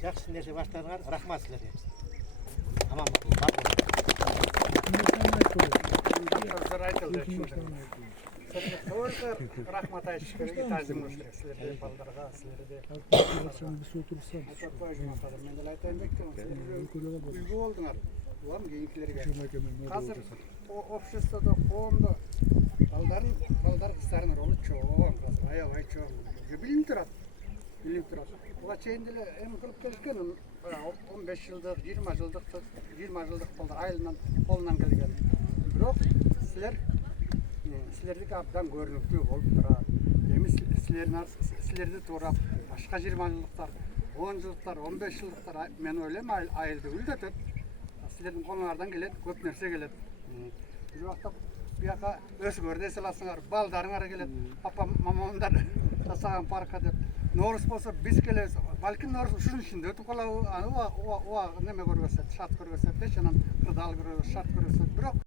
Жақсы нәрсе баштарыңар рахмат сіздерге. Аман болыңыз, бар болыңыз. Рахмат айтыш керек, тазым өшірек сілерде балдарға, сілерде. Мен де айтайын бектім, үлгі болдыңар. Бұлам кейінкілерге. Қазір обществода, қоғамда балдар қыстарының ролы чоң, аябай чоң. Білім тұрады. Бұға чейінділі әм қылып келген, 15 жылдық, 20 жылдық балдар айылынан, қолынан келген. Бірақ сілердегі абдан көрінікті болып тұрады. Сілерді тұрап, ашқа 20 жылдықтар, 10 жылдықтар, 15 жылдықтар, мен ойлайм айылды үлдетіп, сілердің қолыңардан келеді, көп нәрсе келеді. Бір уақытта бұяқа өз көрде саласыңар, балдарыңар келеді, папа, мамамдар жасаған парқа деп. Норыс болса біз келеміз, балкин Норыс үшінің ішінде өтіп қалау, неме көргөсет, шат көргөсет, шат көргөсет, бірақ